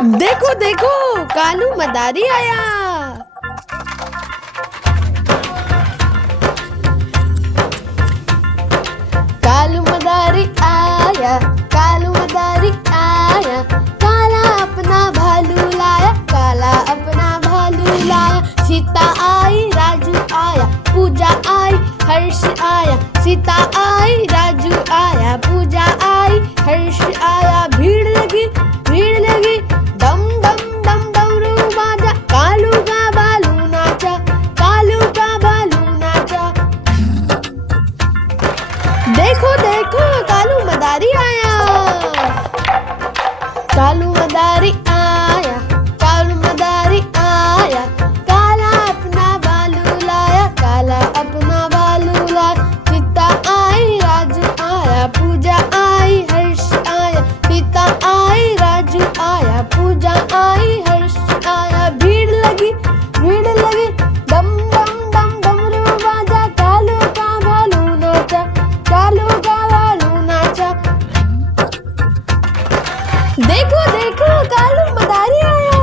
देखो देखो, कालू मदारी आया। कालू मदारी आया, कालू मदारी आया, काला अपना भालू लाया, काला अपना भालू लाया। सीता आई, राजू आया, पूजा आई, हर्ष आया। सीता आई, राजू आया, पूजा आई, हर्ष आया। भीड़ लगी, भीड़ लगी, दम दम दम डमरू बाजा, कालू का भालू नाचा, कालू का भालू नाचा। देखो देखो, कालू मदारी आया। कालू मदारी आया, कालू मदारी आया, काला अपना भालू लाया, काला अपना भालू लाया। सीता आई, राजू आया, पूजा आई, हर्ष आया। सीता आई, राजू आया, पूजा आई, हर्ष आया। भीड़ लगी, भीड़ लगी, दम दम दम डमरू बाजा, कालू का भालू नाचा, कालू का भालू नाचा। देखो देखो, कालू मदारी आया।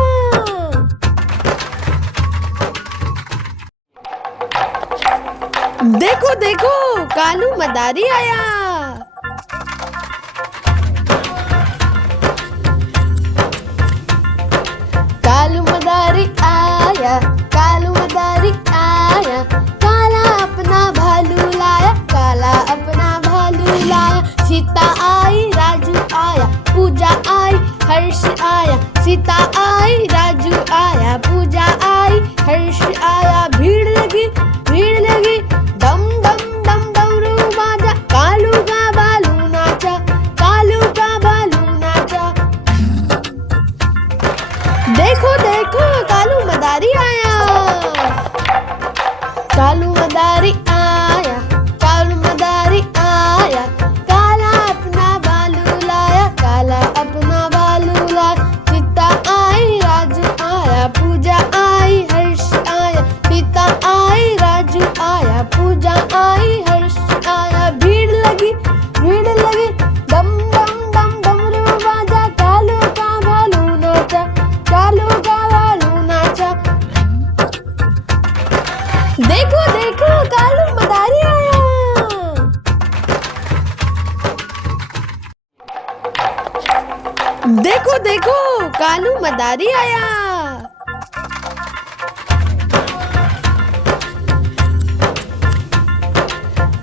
देखो देखो, कालू मदारी आया। कालू मदारी आया, कालू मदारी आया, काला अपना भालू लाया, काला अपना भालू लाया। सीता आई, राजू आया, पूजा आई, हर्ष आया। सीता आई, राजू आया, पूजा आई, हर्ष आया। भीड़ लगी, भीड़ लगी, दम दम दम डमरू बाजा, कालू का भालू नाचा, कालू का भालू नाचा। देखो देखो, कालू मदारी आया। कालू मदारी आया, कालू मदारी आया, काला अपना भालू लाया, काला अपना भालू लाया। सीता आई, राजू आया, पूजा आई, हर्ष आया। सीता आई, राजू आया, पूजा आई, हर्ष आया। भीड़ लगी, भीड़ लगी, दम दम दम डमरू बाजा, कालू का भालू नाचा, कालू का भालू नाचा। देखो देखो, कालू मदारी आया। देखो देखो, कालू मदारी आया।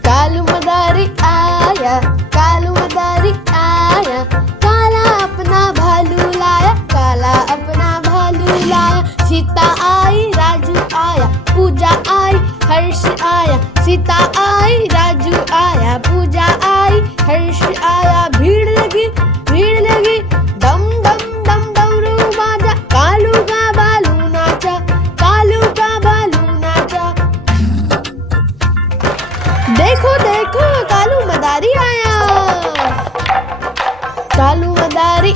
कालू मदारी आया, कालू मदारी आया, काला अपना भालू लाया, काला अपना भालू लाया। सीता आई, राजू आया, पूजा आई, हर्ष आया। सीता आई, राजू आया, पूजा आई, हर्ष आया। भीड़ लगी, भीड़ लगी, दम दम दम डमरू बाजा, कालू का भालू नाचा, कालू का भालू नाचा। देखो देखो, कालू मदारी आया। कालू मदारी